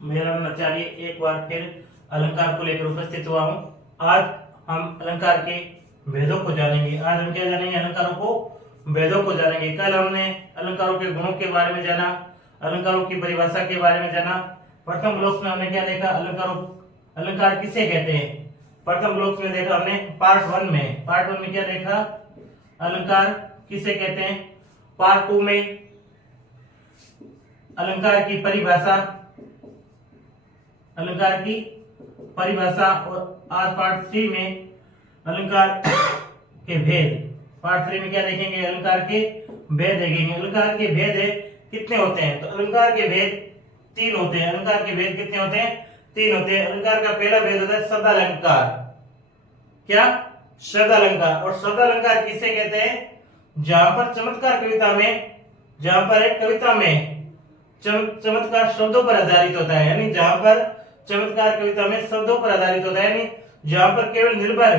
मेरा नाम आचार्य एक बार फिर अलंकार को लेकर उपस्थित हुआ हूँ। आज हम अलंकार के भेदों को जानेंगे। आज हम क्या जानेंगे? अलंकारों को भेदों को जानेंगे। कल हमने अलंकारों के गुणों के बारे में जाना, अलंकारों की परिभाषा के बारे में जाना। प्रथम ब्लॉक में हमने क्या देखा? अलंकार किसे कहते हैं? प्रथम ब्लॉक में देखा हमने पार्ट वन में क्या देखा? अलंकार किसे कहते हैं। पार्ट टू में अलंकार की परिभाषा और आज पार्ट थ्री में अलंकार के भेद। पार्ट थ्री में क्या देखेंगे? अलंकार के भेद देखेंगे। अलंकार के भेद कितने होते हैं? तो अलंकार के भेद तीन होते हैं। अलंकार के भेद कितने होते हैं? तीन होते हैं। अलंकार का पहला भेद होता है शब्दालंकार। क्या? शब्दालंकार। और शब्दालंकार किसे कहते हैं? जहां पर चमत्कार कविता में चमत्कार शब्दों पर आधारित होता है, यानी जहां पर चमत्कार कविता में शब्दों पर आधारित होता है, यानी जहां पर केवल निर्भर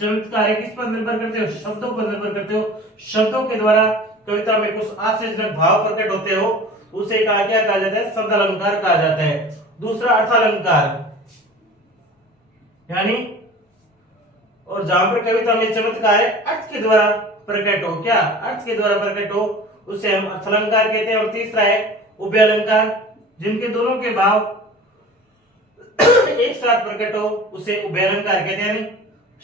चमत्कार किस पर निर्भर करते हो? शब्दों पर निर्भर करते हो। शब्दों के द्वारा कविता में कुछ आश्चर्यजनक भाव प्रकट होते हो, उसे क्या कहा जाता है? शब्दालंकार कहा जाता है। दूसरा अर्थालंकार, यानी और जहां पर कविता में चमत्कार अर्थ के द्वारा प्रकट हो, क्या? अर्थ के द्वारा प्रकट हो, उसे हम अर्थालंकार कहते हैं। और तीसरा है उभयालंकार, जिनके दोनों के भाव एक साथ प्रकट हो, उसे उभयालंकार कहते हैं। यानी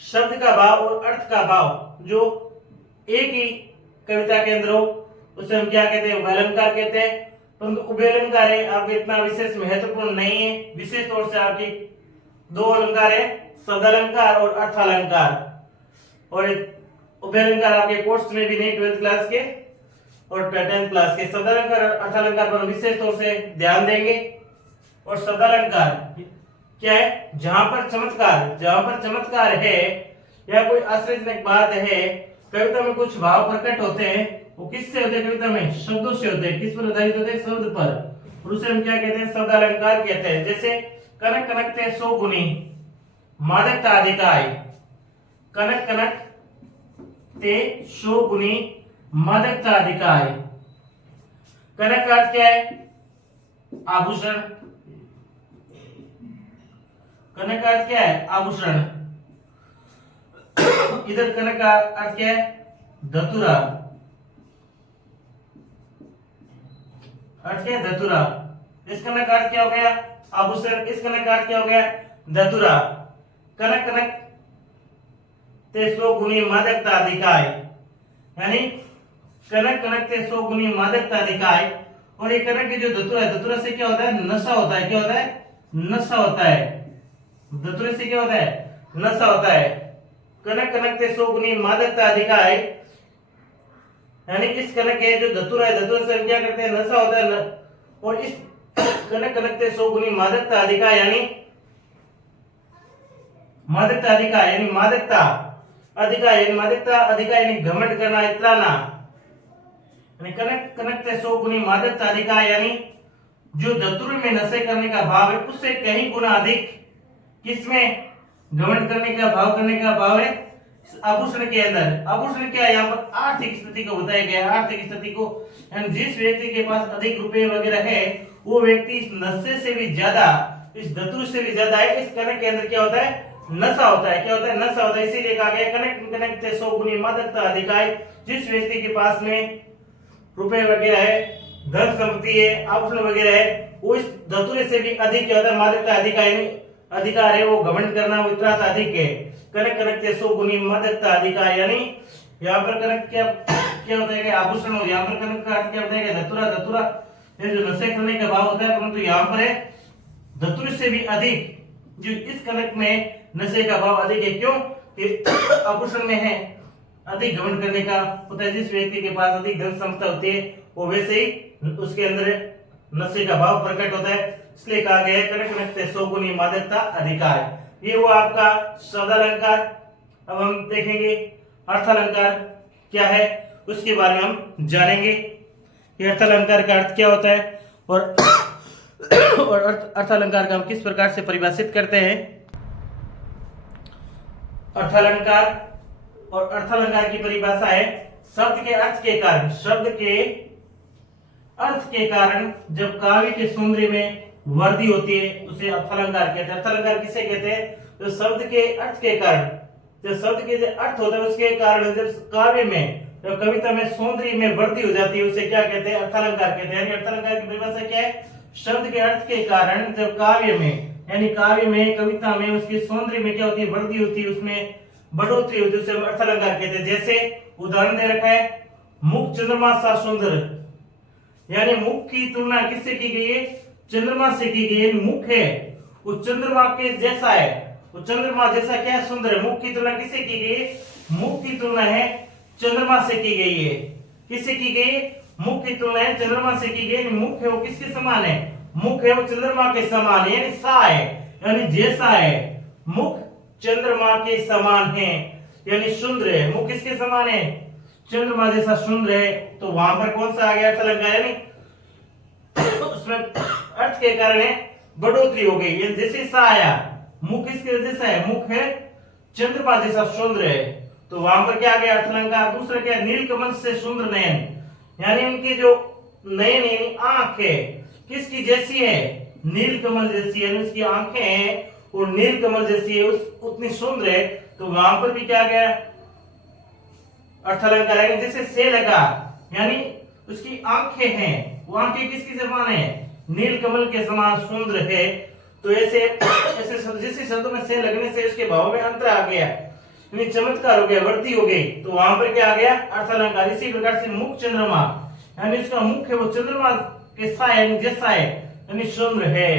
शब्द का भाव और अर्थ का भाव जो एक ही कविता के अंदर हो, उसे हम क्या कहते हैं? उभयालंकार कहते हैं। परंतु उभयालंकार है आपके इतना विशेष महत्वपूर्ण नहीं है। विशेष तौर से आपकी दो अलंकार है, शब्दालंकार और अर्थालंकार। और उभयालंकार आपके कोर्स में भी नहीं, 12th क्लास के और 10th क्लास के। शब्दालंकार और अर्थालंकार पर विशेष तौर से ध्यान देंगे। और शब्दालंकार क्या है? जहां पर चमत्कार है या कोई आश्चर्यजनक बात है, कविता में कुछ भाव प्रकट होते हैं, वो किससे होते हैं? कविता में शब्दों से होते हैं। किस पर आधारित होते हैं? शब्द पर। और उसे हम क्या कहते हैं? शब्दालंकार कहते हैं। जैसे कनक कनकते सो गुनी मादकता अधिकाय। कनक कनक ते सो गुनी मादकता अधिकाय। कनक का अर्थ क्या है? आभूषण। कनक का अर्थ क्या है? आभूषण। इधर कनक का अर्थ क्या है? धतुरा। अर्थ क्या है? धतुरा। इस कनक का अर्थ क्या हो गया? आभूषण। इस कनक का अर्थ क्या हो गया? धतुरा। कनक कनक ते सो गुनी मादकता अधिकाय, यानी कनक कनक ते सो गुनी मादकता अधिकाय। और ये कनक की जो धतुरा है, धतुरा से क्या होता है? नशा होता है। क्या होता है? नशा होता है। धतुरे से क्या होता है? नशा होता है। कनक कनक ते सो गुनी मादकता अधिकाय, यानी इस कनक के जो धतुरा है, धतुरे से हम क्या करते हैं? नशा होता है। और इस कनक कनक ते सो गुनी मादकता अधिकाय, यानी मादकता अधिकाय यानी मादकता अधिकाय यानी घमंड करना, इतराना। कनक कनक ते सो गुनी मादकता अधिकाय, यानी जो धतुरे में नशे करने का भाव है, उससे कहीं गुना अधिक किसमें? घमंड करने का भाव है आभूषण के अंदर। आभूषण क्या है? यहाँ पर आर्थिक स्थिति को बताया गया है। आर्थिक स्थिति को, यानी जिस व्यक्ति के पास अधिक रुपए वगैरह है, वो व्यक्ति इस नशे से भी ज्यादा, इस धतुर से भी ज्यादा है। इस कनक के अंदर क्या होता है? नशा होता है। क्या होता है? नशा होता है। इसीलिए कहा गया कनक कनक ते सो गुनी मादकता अधिकाय। जिस व्यक्ति के पास में रुपए वगैरह है, धन संपत्ति है, आभूषण वगैरह है, वो इस धतुरे से भी अधिक क्या होता है? मादकता अधिकार है, वो घमंड करना, वो इतराता अधिक है। कनक कनक ते सो गुनी मादकता अधिकार, यानी यहाँ पर कनक क्या होता है? आभूषण। और यहाँ पर कनक का अर्थ क्या होता है? धतुरा ये जो नशे करने का भाव होता है, परंतु यहाँ पर है धतुरे से भी अधिक। जो इस कनक में नशे का भाव अधिक है। क्यों? आभूषण में है, अधिक घमंड करने का होता है। जिस व्यक्ति के पास अधिक धन संपत्ति होती है, वो वैसे ही उसके अंदर नशे का भाव प्रकट होता है। इसलिए कहा गया है कनक कनक ते सो गुनी मादकता अधिकाय। ये वो आपका शब्दालंकार। अब हम देखेंगे अर्थालंकार क्या है, उसके बारे में हम जानेंगे कि अर्थालंकार का अर्थ क्या होता है और अर्थालंकार का हम किस प्रकार से परिभाषित करते हैं। अर्थालंकार की परिभाषा है शब्द के अर्थ के कारण जब काव्य के सौंदर्य में वर्दी होती है उसे अर्थालंकार कहते हैं। अर्थालंकार किसे कहते हैं? जो शब्द के अर्थ के कारण, जो शब्द के जो अर्थ होता है उसके कारण जब काव्य में, जब कविता में सौंदर्य में वृद्धि हो जाती है उसे क्या कहते हैं? अर्थालंकार कहते हैं। यानी अर्थालंकार की परिभाषा क्या है? शब्द के अर्थ के कारण जब काव्य में, यानी काव्य में, कविता में उसके सौंदर्य में क्या होती है? वृद्धि होती है, उसमें बढ़ोतरी होती है, उसे अर्थालंकार कहते हैं। जैसे उदाहरण दे रखा है, मुख चंद्रमा सा सुंदर, यानी मुख की तुलना किससे की गई है? चंद्रमा से की गई है। मुख है वो चंद्रमा के जैसा है, वो चंद्रमा जैसा क्या है? सुंदर है। मुख की तुलना किससे की गई है? मुख की तुलना है चंद्रमा से की गई है। किससे की गई? मुख की तुलना है चंद्रमा से की गई। मुख है वो किसके समान है? मुख है वो चंद्रमा के समान है, यानी सा है, यानी जैसा है। मुख चंद्रमा के समान है, यानी सुंदर है। मुख किसके समान है? चंद्रमा जैसा सुंदर है। तो वहां पर कौन सा आ गया? अर्थालंकार, यानी उसमें अर्थ के कारण बढ़ोतरी हो गई। ये जैसे सा आया, मुख किसके जैसा है? मुख है चंद्रमा जैसा सुंदर है, तो वहां पर क्या आ गया? अर्थालंकार। दूसरा क्या? नीलकमल से सुंदर नयन, यानी उनकी जो नयन यानी आंख है किसकी जैसी है? नीलकमल जैसी, यानी उसकी आंखें हैं और नीलकमल जैसी है, उस उतनी सुंदर है। तो वहां पर भी क्या आ गया? अर्थालंकार, यानी जैसे से लगा, यानी उसकी आंखें हैं, वो आंखें किसकी समान है? नीलकमल के समान सुंदर है। तो ऐसे ऐसे जैसे शब्दों में से लगने से उसके भाव में अंतर आ गया, यानी चमत्कार हो गया, वृद्धि हो गई, तो वहां पर क्या आ गया? अर्थालंकार। इसी प्रकार से मुख चंद्रमा, यानी इसका मुख है वो चंद्रमा के सा है, जैसा है, यानी सुंदर है।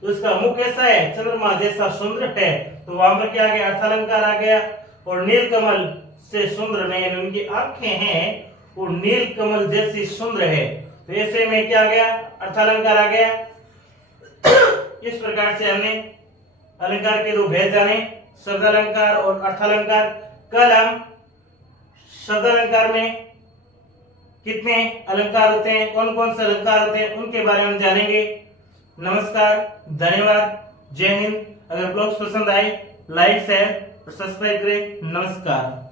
तो इसका मुख कैसा है? चंद्रमा जैसा सुंदर है, तो वहां पर क्या आ गया? अर्थालंकार आ गया। और नीलकमल से सुंदर नहीं, उनकी आंखें हैं वो नीलकमल जैसी सुंदर है, तो ऐसे में क्या आ गया? अर्थालंकार आ गया। इस प्रकार से हमने अलंकार के दो भेद जाने, शब्दालंकार और अर्थालंकार। कल हम शब्दालंकार में कितने अलंकार होते हैं, कौन कौन से अलंकार होते हैं, उनके बारे में जानेंगे। नमस्कार, धन्यवाद, जय हिंद। अगर ब्लॉग्स पसंद आए लाइक शेयर और सब्सक्राइब करें। नमस्कार।